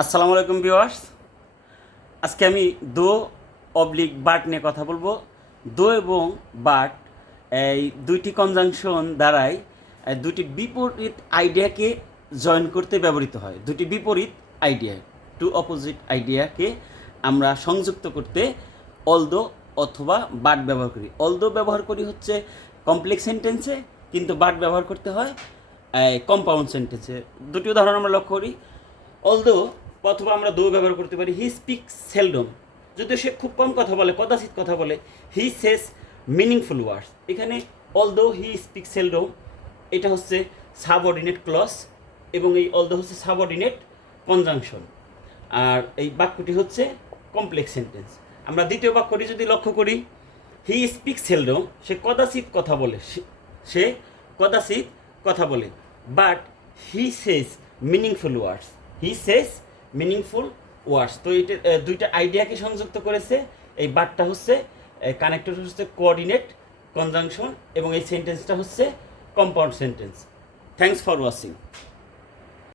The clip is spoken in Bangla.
আসসালামু আলাইকুম ভিউয়ার্স। আজকে আমি দো অবলিক বাট নিয়ে কথা বলবো। দো এবং বাট এই দুইটি কনজাংশন দ্বারাই দুইটি বিপরীত আইডিয়াকে জয়েন করতে ব্যবহৃত হয়। দুটি বিপরীত আইডিয়া, টু অপোজিট আইডিয়াকে আমরা সংযুক্ত করতে অলদো অথবা বাট ব্যবহার করি। অলদো ব্যবহার করি হচ্ছে কমপ্লেক্স সেন্টেন্সে, কিন্তু বাট ব্যবহার করতে হয় কম্পাউন্ড সেন্টেন্সে। দুটি উদাহরণ আমরা লক্ষ্য করি। অলদো অথবা আমরা দো ব্যবহার করতে পারি হি স্পিক্স সেলডম, যদিও সে খুব কম কথা বলে, কদাচিৎ কথা বলে। হি সেস মিনিংফুল ওয়ার্ডস। এখানে অলদো হি স্পিক্স সেলডম এটা হচ্ছে সাবঅর্ডিনেট ক্লজ, এবং এই অলদো হচ্ছে সাবঅর্ডিনেট কনজাংশন, আর এই বাক্যটি হচ্ছে কমপ্লেক্স সেন্টেন্স। আমরা দ্বিতীয় বাক্যটি যদি লক্ষ্য করি, হি স্পিক্স সেলডম, সে কদাচিৎ কথা বলে, সে কদাচিৎ কথা বলে। But he Sage meaningful words, he Sage meaningful ওয়ার্ডস। তো এটা দুইটা আইডিয়াকে সংযুক্ত করেছে। এই বাটটা হচ্ছে কানেক্টর হচ্ছে কোঅর্ডিনেট কনজাংশন, এবং এই সেন্টেন্সটা হচ্ছে compound sentence. Thanks for watching.